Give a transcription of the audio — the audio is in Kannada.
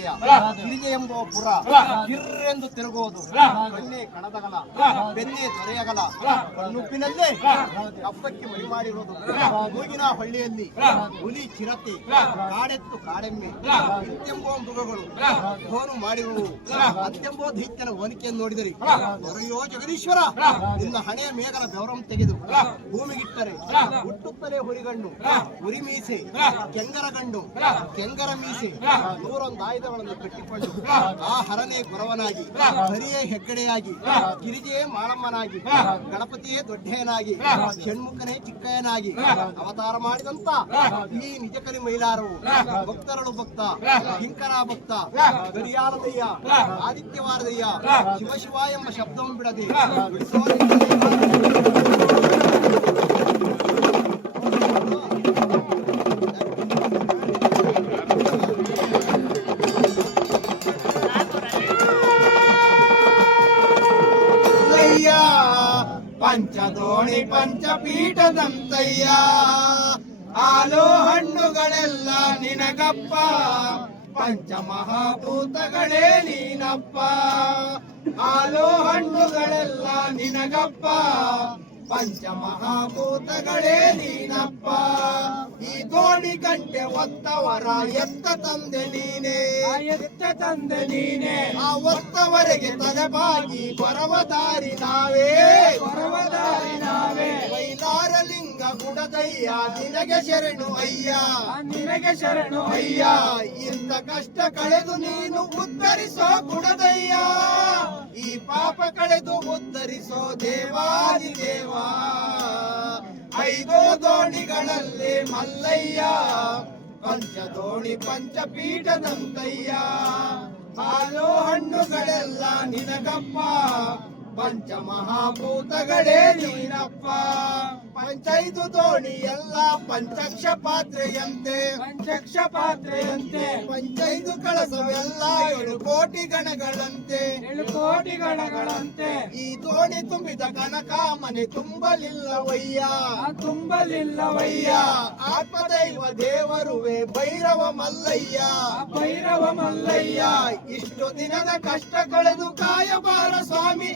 ದೇವತೆಯ ಗಿರಿಜೆ ಎಂಬ ಪುರ ಗಿರ್ರೆಂದು ತಿರುಗುವುದು ಕಣ್ಣೆ ಕಣದಗಲ ಬೆನ್ನೆ ತೊರೆಯಗಲ ಕಣ್ಣುಪ್ಪಿನಲ್ಲೇ ಕಪ್ಪಕ್ಕೆ ಮರಿ ಮಾಡಿರುವುದು ಮೂಗಿನ ಹಳ್ಳಿಯಲ್ಲಿ ಹುಲಿ ಚಿರತೆ ಕಾಡೆತ್ತು ಕಾಡೆಮ್ಮೆ ಇತ್ತೆಂಬೋ ಮೃಗಗಳು ಫೋನು ಮಾಡಿರುವುದು ಅತ್ತೆಂಬೋ ದೈತ್ಯನ ಹೋಲಿಕೆಯನ್ನು ನೋಡಿದರೆ ದೊರೆಯೋ ಜಗದೀಶ್ವರ ನಿನ್ನ ಹಣೆಯ ಮೇಘನ ಬೆವರಂ ತೆಗೆದು ಭೂಮಿಗಿಟ್ಟರೆ ಹುಟ್ಟುತ್ತಲೇ ಹುರಿಗಣ್ಣು ಹುರಿ ಮೀಸೆ ಕೆಂಗರ ಗಂಡು ಕೆಂಗರ ಮೀಸೆ 101 ಆಯುಧಗಳನ್ನು ಕಟ್ಟಿಕೊಂಡು ಆ ಹರನೇ ಗುರವನಾಗಿ ಹರಿಯೇ ಹೆಗ್ಗಡೆಯಾಗಿ ಗಿರಿಜೆಯೇ ಮಾಳಮ್ಮನಾಗಿ ಗಣಪತಿಯೇ ದೊಡ್ಡಯ್ಯನಾಗಿ ಷಣ್ಮುಖನೇ ಚಿಕ್ಕಯ್ಯನಾಗಿ ಅವತಾರ ಮಾಡಿದಂತ ಈ ನಿಜಕರಿ ಮೈಲಾರವು ಭಕ್ತರಳು ಭಕ್ತ ಕಿಂಕರ ಭಕ್ತ ಗರಿಯಾಲದಯ್ಯ ಆದಿತ್ಯವಾರದಯ್ಯ ಶಿವಶಿವ ಎಂಬ ಶಬ್ದವನ್ನು ಬಿಡದೆ ಪಂಚದೋಣಿ ಪಂಚಪೀಠದಂತಯ್ಯ ಹಾಲು ಹಣ್ಣುಗಳೆಲ್ಲ ನಿನಗಪ್ಪ ಪಂಚಮಹಾಭೂತಗಳೇ ನೀನಪ್ಪ ಹಾಲು ಹಣ್ಣುಗಳೆಲ್ಲ ನಿನಗಪ್ಪ ಪಂಚಮಹಾಭೂತಗಳೇ ನೀನಪ್ಪ ಈ ದೋಣಿ ಗಂಟೆ ಒತ್ತವರ ಎತ್ತ ತಂದೆ ನೀನೇ ಆ ಒತ್ತವರೆಗೆ ತಲೆಬಾಗಿ ಕೊರವದಾರಿ ನಾವೇ ಮೈಲಾರಲಿಂಗ ಗುಡದಯ್ಯ ನಿನಗೆ ಶರಣು ಅಯ್ಯ ಇಂಥ ಕಷ್ಟ ಕಳೆದು ನೀನು ಉದ್ಧರಿಸೋ ಗುಡದಯ್ಯ ಈ ಪಾಪ ಕಳೆದು ಉದ್ಧರಿಸೋ ದೇವಾದಿದೇವ 5 ದೋಣಿಗಳಲ್ಲಿ ಮಲ್ಲಯ್ಯ ಪಂಚದೋಣಿ ಪಂಚಪೀಠದಂತಯ್ಯ ಹಾಲು ಹಣ್ಣುಗಳೆಲ್ಲ ನಿನಗಪ್ಪ ಪಂಚಮಹಾಭೂತಗಳೇ ನೀನಪ್ಪ 5 ದೋಣಿ ಎಲ್ಲ ಪಂಚಕ್ಷ ಪಾತ್ರೆಯಂತೆ 5 ಕಳಸವೆಲ್ಲ 7 ಕೋಟಿ ಗಣಗಳಂತೆ ಈ ದೋಣಿ ತುಂಬಿದ ಕನಕ ಮನೆ ತುಂಬಲಿಲ್ಲವಯ್ಯ ಆತ್ಮದೈವ ದೇವರುವೆ ಭೈರವ ಮಲ್ಲಯ್ಯ ಇಷ್ಟು ದಿನದ ಕಷ್ಟ ಕಳೆದು ಕಾಯಬಾರ ಸ್ವಾಮಿ